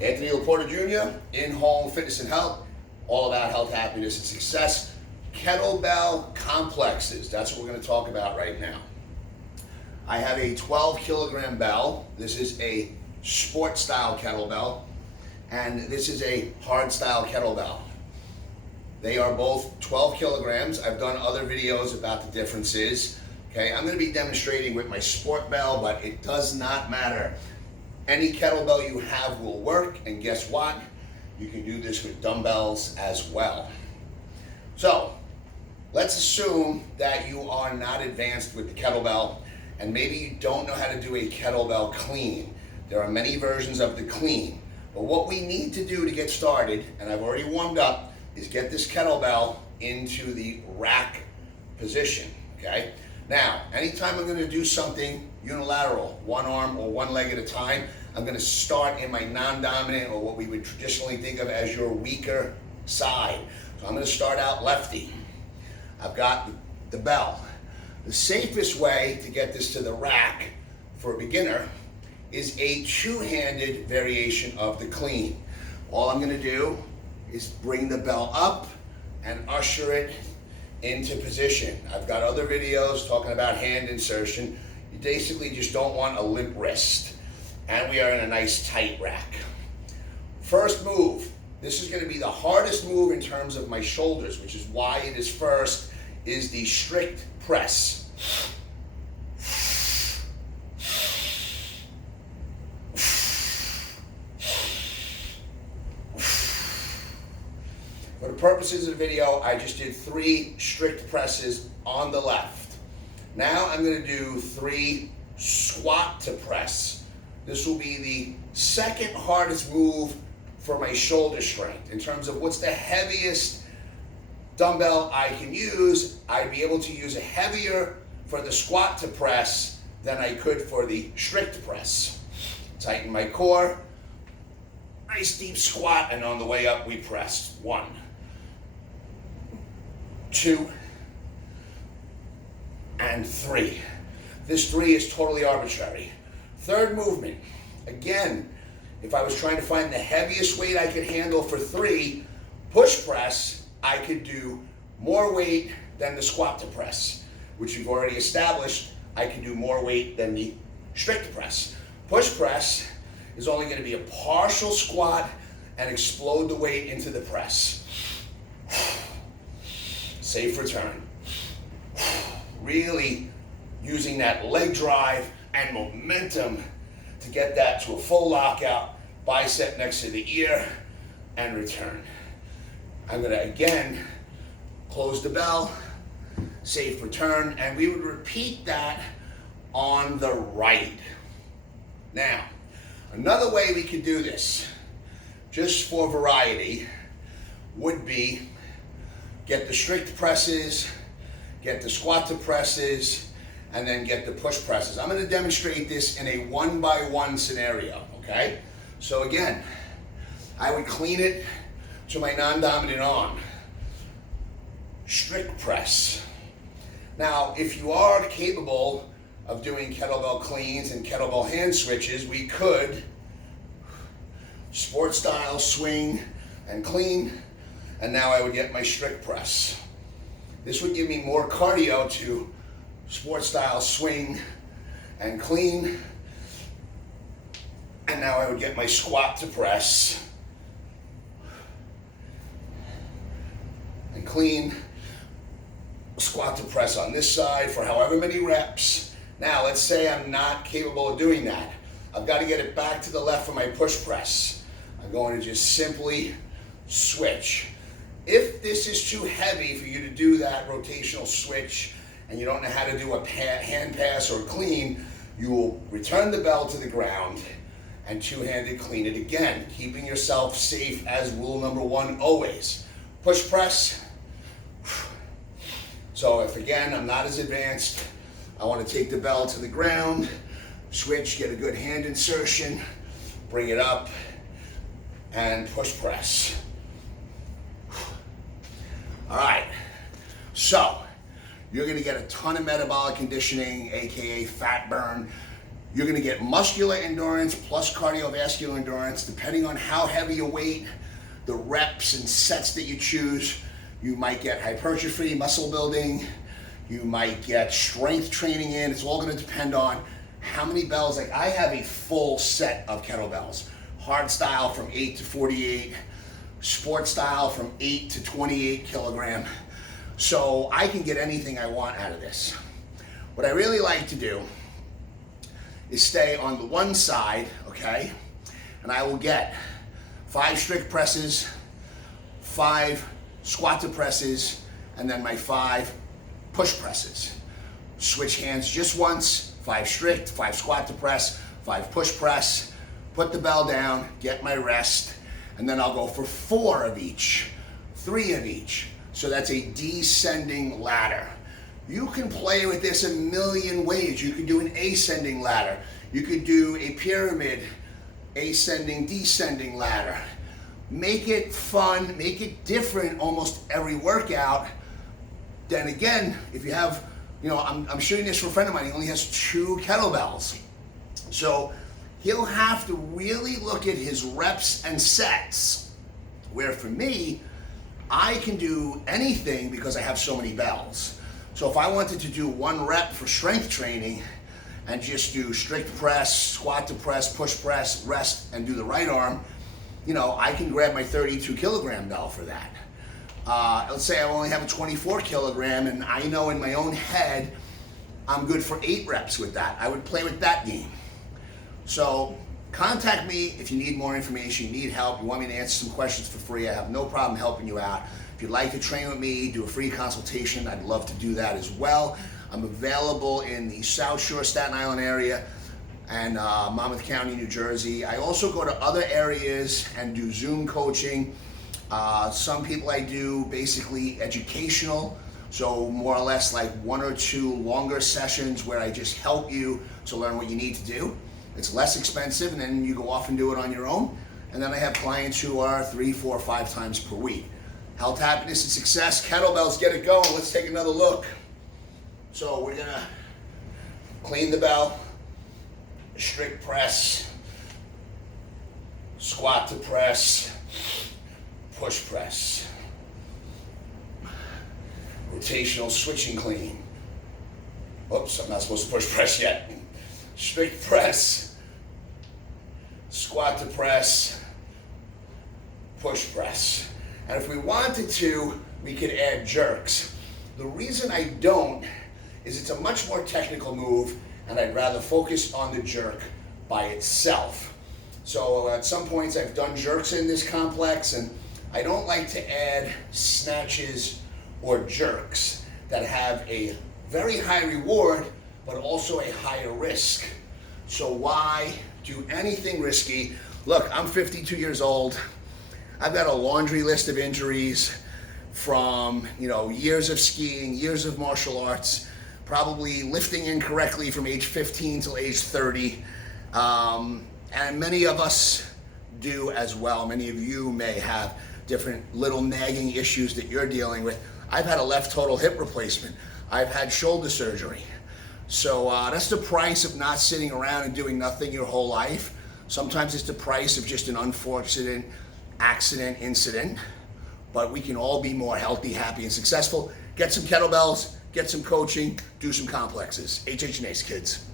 Anthony Laporta Jr., in-home fitness and health, all about health, happiness, and success. Kettlebell complexes, that's what we're going to talk about right now. I have a 12 kilogram bell. This is a sport style kettlebell, and this is a hard style kettlebell. They are both 12 kilograms. I've done other videos about the differences. Okay, I'm going to be demonstrating with my sport bell, but it does not matter. Any kettlebell you have will work, and guess what? You can do this with dumbbells as well. So, let's assume that you are not advanced with the kettlebell, and maybe you don't know how to do a kettlebell clean. There are many versions of the clean, but what we need to do to get started, and I've already warmed up, is get this kettlebell into the rack position, okay? Now, anytime I'm gonna do something unilateral, one arm or one leg at a time, I'm gonna start in my non-dominant, or what we would traditionally think of as your weaker side. So I'm gonna start out lefty. I've got the bell. The safest way to get this to the rack for a beginner is a two-handed variation of the clean. All I'm gonna do is bring the bell up and usher it into position. I've got other videos talking about hand insertion. You basically just don't want a limp wrist. And we are in a nice tight rack. First move. This is going to be the hardest move in terms of my shoulders, which is why it is first, is the strict press. For the purposes of the video, I just did 3 strict presses on the left. Now I'm going to do 3 squat to press. This will be the second hardest move for my shoulder strength. In terms of what's the heaviest dumbbell I can use, I'd be able to use a heavier for the squat to press than I could for the strict press. Tighten my core, nice deep squat, and on the way up we press. 1, 2, and 3. This 3 is totally arbitrary. Third movement, again, if I was trying to find the heaviest weight I could handle for 3, push press, I could do more weight than the squat to press, which we've already established. I can do more weight than the strict press. Push press is only going to be a partial squat and explode the weight into the press. Safe return. Really using that leg drive and momentum to get that to a full lockout, bicep next to the ear, and return. I'm gonna again close the bell, safe return, and we would repeat that on the right. Now, another way we could do this, just for variety, would be get the strict presses, get the squat to presses, and then get the push presses. I'm going to demonstrate this in a 1-by-1 scenario, okay? So again, I would clean it to my non-dominant arm. Strict press. Now, if you are capable of doing kettlebell cleans and kettlebell hand switches, we could sport style swing and clean, and now I would get my strict press. This would give me more cardio to sport style swing and clean, and now I would get my squat to press and clean, squat to press on this side for however many reps. Now let's say I'm not capable of doing that. I've got to get it back to the left for my push press. I'm going to just simply switch. If this is too heavy for you to do that rotational switch and you don't know how to do a hand pass or clean, you will return the bell to the ground and two-handed clean it again, keeping yourself safe as rule number 1 always. Push press. So if again I'm not as advanced, I want to take the bell to the ground, switch, get a good hand insertion, bring it up, and push press. All right, so you're gonna get a ton of metabolic conditioning, AKA fat burn. You're gonna get muscular endurance plus cardiovascular endurance, depending on how heavy you weight, the reps and sets that you choose. You might get hypertrophy, muscle building. You might get strength training in. It's all gonna depend on how many bells. Like I have a full set of kettlebells. Hard style from 8 to 48, sport style from 8 to 28 kilogram. So I can get anything I want out of this. What I really like to do is stay on the one side, okay? And I will get 5 strict presses, 5 squat to presses, and then my 5 push presses. Switch hands just once, 5 strict, 5 squat to press, 5 push press, put the bell down, get my rest, and then I'll go for 4 of each, 3 of each. So that's a descending ladder. You can play with this a million ways. You can do an ascending ladder. You could do a pyramid, ascending, descending ladder. Make it fun, make it different almost every workout. Then again, if you have, I'm shooting this for a friend of mine, he only has 2 kettlebells. So he'll have to really look at his reps and sets, where for me, I can do anything because I have so many bells. So if I wanted to do 1 rep for strength training and just do strict press, squat to press, push press, rest, and do the right arm, I can grab my 32 kilogram bell for that. Let's say I only have a 24 kilogram and I know in my own head I'm good for 8 reps with that. I would play with that game. So contact me if you need more information, you need help, you want me to answer some questions for free. I have no problem helping you out. If you'd like to train with me, do a free consultation, I'd love to do that as well. I'm available in the South Shore, Staten Island area and Monmouth County, New Jersey. I also go to other areas and do Zoom coaching. Some people I do basically educational, so more or less like 1 or 2 longer sessions where I just help you to learn what you need to do. It's less expensive, and then you go off and do it on your own. And then I have clients who are 3, 4, 5 times per week. Health, happiness, and success. Kettlebells, get it going. Let's take another look. So we're gonna clean the bell, strict press, squat to press, push press, rotational switching clean. Oops, I'm not supposed to push press yet. Strict press, squat to press, push press. And if we wanted to, we could add jerks. The reason I don't is it's a much more technical move and I'd rather focus on the jerk by itself. So at some points I've done jerks in this complex, and I don't like to add snatches or jerks that have a very high reward but also a higher risk. So why do anything risky? Look, I'm 52 years old. I've got a laundry list of injuries from years of skiing, years of martial arts, probably lifting incorrectly from age 15 till age 30. And many of us do as well. Many of you may have different little nagging issues that you're dealing with. I've had a left total hip replacement. I've had shoulder surgery. So that's the price of not sitting around and doing nothing your whole life. Sometimes it's the price of just an unfortunate accident, incident. But we can all be more healthy, happy, and successful. Get some kettlebells, get some coaching, do some complexes. HH and Ace, kids.